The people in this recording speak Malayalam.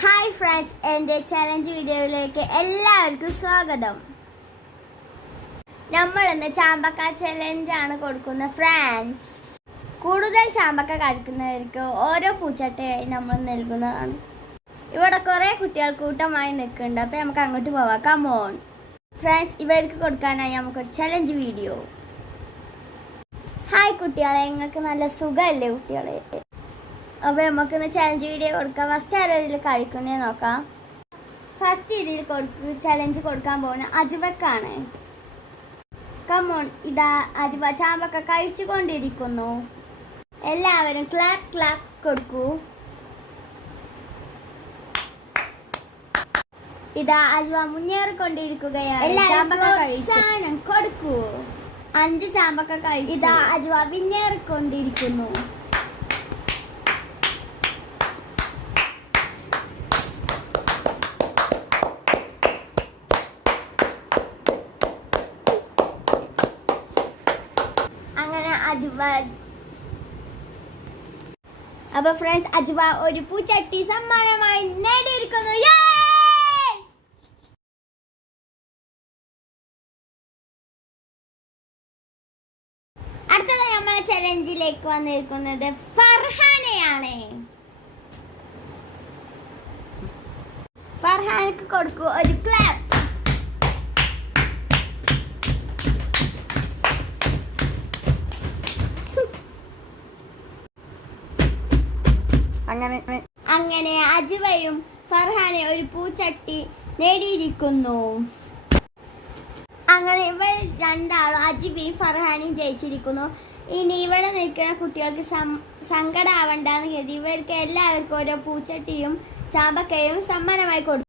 ഹായ് ഫ്രണ്ട്സ്, എൻ്റെ ചലഞ്ച് വീഡിയോയിലേക്ക് എല്ലാവർക്കും സ്വാഗതം. നമ്മളിന്ന് ചാമ്പക്ക ചലഞ്ചാണ് കൊടുക്കുന്നത് ഫ്രണ്ട്സ്. കൂടുതൽ ചാമ്പക്ക കഴിക്കുന്നവർക്ക് ഓരോ പൂച്ചട്ടയായി നമ്മൾ നൽകുന്നതാണ്. ഇവിടെ കുറേ കുട്ടികൾ കൂട്ടമായി നിൽക്കുന്നുണ്ട്. അപ്പോൾ നമുക്ക് അങ്ങോട്ട് പോവാം. കമോൺ ഫ്രണ്ട്സ്, ഇവർക്ക് കൊടുക്കാനായി നമുക്കൊരു ചലഞ്ച് വീഡിയോ. ഹായ് കുട്ടികളെ, നിങ്ങൾക്ക് നല്ല സുഖമല്ലേ കുട്ടികളെ? അപ്പോൾ നമുക്കിന്ന് ചലഞ്ച് വീഡിയോ കൊടുക്കാം. ഫസ്റ്റ് ആരും കഴിക്കുന്നേ നോക്കാം. ഫസ്റ്റ് ഇതിൽ ചലഞ്ച് കൊടുക്കാൻ പോകുന്ന അജുവക്കാണ്. കമോൺ, ഇതാ അജുവ ചാമ്പക്ക കഴിച്ചുകൊണ്ടിരിക്കുന്നു. എല്ലാവരും ക്ലാപ്പ് ക്ലാപ്പ് കൊടുക്കൂ. ഇതാ അജുവ മുന്നേറിക്കൊണ്ടിരിക്കുകയാണ്. ചാമ്പക്ക കഴിച്ചു കൊടുക്കൂ. 5 ചാമ്പക്ക കഴിച്ചു. ഇതാ അജുവ മുന്നേറിക്കൊണ്ടിരിക്കുന്നു. അങ്ങനെ അജുവ, അപ്പൊ ഫ്രണ്ട്സ്, അജുവ ഒരു പൂച്ചട്ടി സമ്മാനമായി നേടിയിരിക്കുന്നു. അടുത്തത് നമ്മൾ ചലഞ്ചിലേക്ക് വന്നിരിക്കുന്നത് ഫർഹാനെയാണ്. ഫർഹാനക്ക് കൊടുക്കൂ ഒരു ക്ലാപ്പ്. അങ്ങനെ അജുവയും ഫർഹാനെ ഒരു പൂച്ചട്ടി നേടിയിരിക്കുന്നു. അങ്ങനെ ഇവർ രണ്ടാളും അജുബയും ഫർഹാനയും ജയിച്ചിരിക്കുന്നു. ഇനി ഇവിടെ നിൽക്കുന്ന കുട്ടികൾക്ക് സങ്കടമാവണ്ടെന്ന് കരുതി ഇവർക്ക് എല്ലാവർക്കും ഓരോ പൂച്ചട്ടിയും ചാമ്പക്കയും സമ്മാനമായി കൊടുത്തു.